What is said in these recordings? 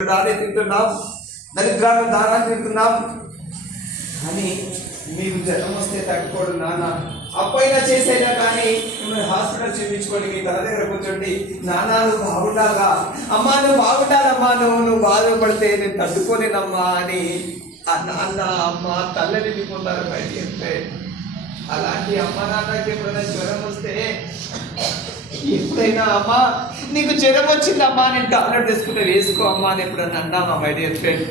దానే తింటున్నాం దరిద్రాన్ని దానాన్ని తింటున్నాం. అని మీరు జ్వరం వస్తే తట్టుకోడు నాన్న. అప్పైనా చేసైనా కానీ మిమ్మల్ని హాస్పిటల్ చూపించుకోండి మీ తన దగ్గర కూర్చోండి. నాన్న నువ్వు బాగుండాలా అమ్మా నువ్వు బాగుండాలమ్మా నువ్వు నువ్వు బాధపడితే నేను తట్టుకోలేనమ్మా అని ఆ నాన్న అమ్మ తల్లని నింపుకున్నారు బయట చెప్తే అలాంటి అమ్మ నాన్నకి ఎప్పుడైనా జ్వరం వస్తే ఎప్పుడైనా అమ్మా నీకు జ్వరం వచ్చిందమ్మా నేను టాబ్లెట్ తీసుకుంటే వేసుకో అమ్మా అని ఎప్పుడన్నా అన్నామా మై డియర్ ఫ్రెండ్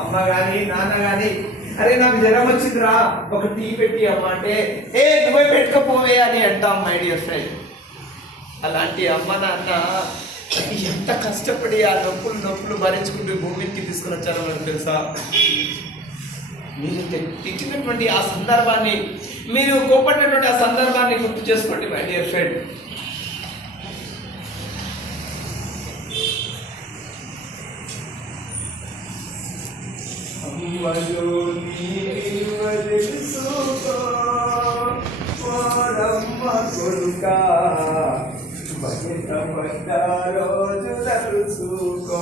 అమ్మ కానీ నాన్న కానీ అరే నాకు జ్వరం వచ్చిందిరా ఒక టీ పెట్టి అమ్మ అంటే ఏ నువ్వే పెట్టుకపోవే అని అంటాం మై డియర్ ఫ్రెండ్ అలాంటి అమ్మ నాన్న ఎంత కష్టపడి ఆ నొప్పులు నొప్పులు భరించుకుంటూ భూమికి తీసుకుని వచ్చారో మనకు తెలుసా? మీరు తెచ్చినటువంటి ఆ సందర్భాన్ని మీరు కోపడినటువంటి ఆ సందర్భాన్ని గుర్తు చేసుకోండి మై డియర్ ఫ్రెండ్ అమ్మలో నీవ తెలుసుకో ఓరమ్మ కొడుకా బయట పడ్డ రోజు తెలుసుకో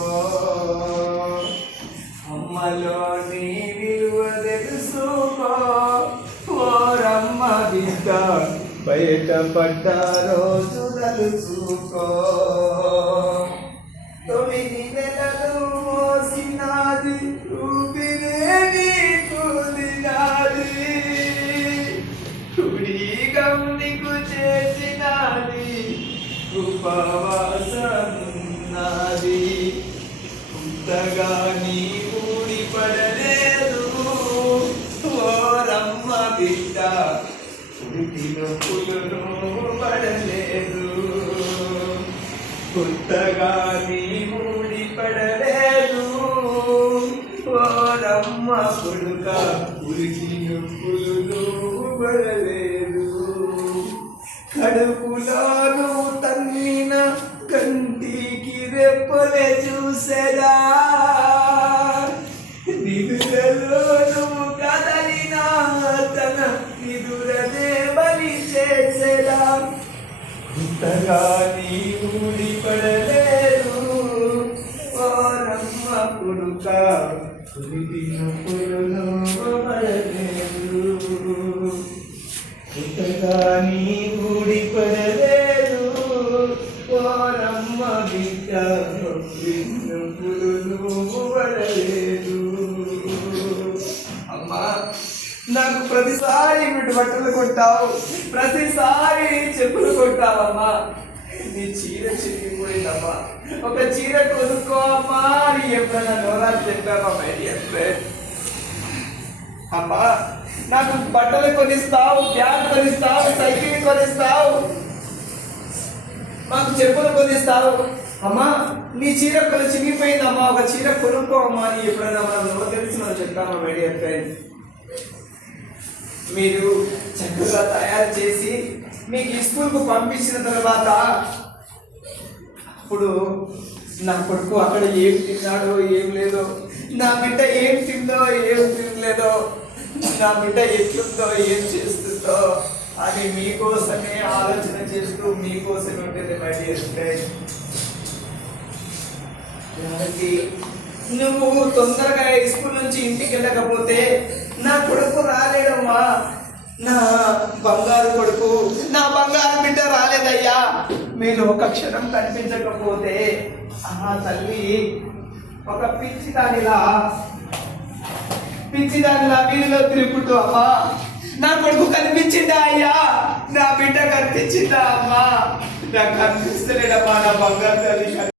అమ్మలో నీ విలువ తెలుసుకో ఓరమ్మ బిడ్డ బయట పడ్డ రోజు తెలుసుకో కుడిగం నీకు చేసినది ఉపవాసమున్నది. నాది నీ ఊడి పడలేదు ఓరమ్మ బిడ్డ ఉడికి నొప్పులను పడలేదు. కొత్తగా నీ ఊడి పడలేదు ఓరమ్మ పుడుక ఉరికి నొప్పులు పడలేదు. కడుపులో తన్నిన కంటికి రెప్పలే చూసరా నిదురలోను కదలిన తన నిదురనే బలి చేసేలా ఇంతగా నీ ఊడిపడలేదు వారమ్మ ఓరమ్మ కొడుక ఉరికి నొప్పులను పడలేదు ఇంతగా నీ ఊడి పడలేదు ఓరమ్మ బిడ్డ నొప్పులు పడలేదు అమ్మా నాకు ప్రతిసారి వీటి బట్టలు కొట్టావు ప్రతిసారి చెప్పులు కొట్టావమ్మా. నీ చీర చిరిగిపోయిందమ్మా. ఒక చీర కొనుక్కోమ్మా అని ఎప్పుడైనా నోరాలు చెప్పావా? మై డియర్ ఫ్రెండ్ అమ్మా నాకు బట్టలు కొనిస్తావు బ్యాగ్ కొనిస్తావు సైకిల్ కొనిస్తావు మాకు చెప్పులు కొనిస్తావు. అమ్మా నీ చీర కొన్ని చిరిగిపోయిందమ్మా ఒక చీర కొనుక్కో అమ్మా అని ఎప్పుడైనా మనం నో తెలిసి మనం చెప్తామా మై డియర్ మీరు చక్కగా తయారు చేసి మీకు స్కూల్కు పంపించిన తర్వాత అప్పుడు నా కొడుకు అక్కడ ఏం తిన్నాడో ఏం లేదో నా బిడ్డ ఏం తిందో ఏం తినలేదు నా బిడ్డ ఎట్లుందో ఏం చేస్తుందో అని మీకోసమే ఆలోచన చేస్తూ మీకోసమే ఉంటుంది మై డియర్ ఫ్రెండ్ నువ్వు తొందరగా స్కూల్ నుంచి ఇంటికి వెళ్ళకపోతే నా కొడుకు రాలేడమ్మా. నా బంగారు కొడుకు నా బంగారు బిడ్డ రాలేదయ్యా. మీరు ఒక క్షణం కనిపించకపోతే ఆ తల్లి ఒక పిచ్చి దానిలా పిచ్చి దానిలా వీధిలో తిరుగుతూ అమ్మా నా కొడుకు కనిపించిందా అయ్యా? నా బిడ్డ కనిపించిందా అమ్మా? నాకు కనిపిస్తలేడమ్మా నా బంగారు తల్లి